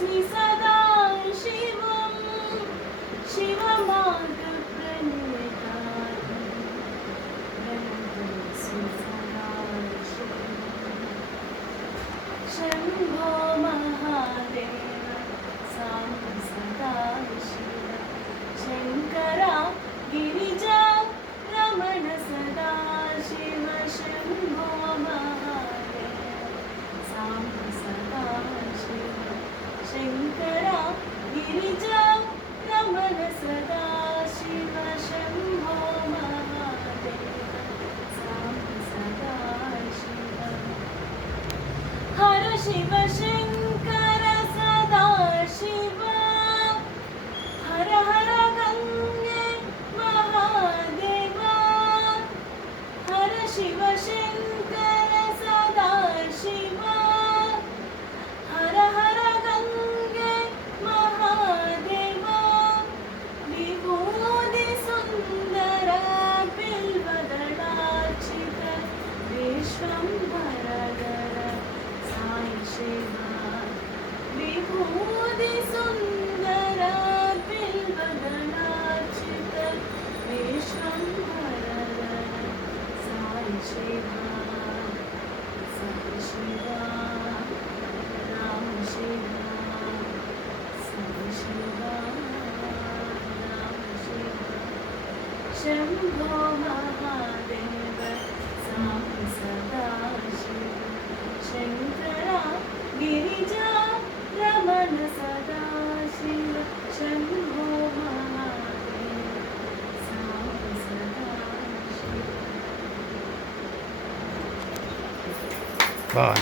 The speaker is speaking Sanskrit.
नतोऽस्मि सदा शिवं शिवमार्गप्रणेतारं नतोऽस्मि सदा शिवं शम्भो महादेव साम्ब सदा शिव शङ्करा गिरिजा रमण सदा शिव शम्भो महादेव साम्ब सदा शिव शङ्करा गिरिजा रमण सदा शिव शम्भो महादेव साम्ब सदा शिव हर शिव शङ्कर सदा शिव हर हर गङ्गे महादेवा हर शिव शङ्कर सदा शिव हर हर गङ्गे महादेवा विभूति सुन्दर बिल्वदलार्चित विश्वम्भरधर साई शिवा विभूति सुन्दर बिल्वदलार्चित विश्वम्भरधर साई शिवा साई शिवा राम शिवा साई शिवा राम शिवा शम्भो महादेव साम्ब सदा शिव शङ्करा गिरिजा रमण सदा शिव शम्भो महादेव साम्ब सदा शिव बाय.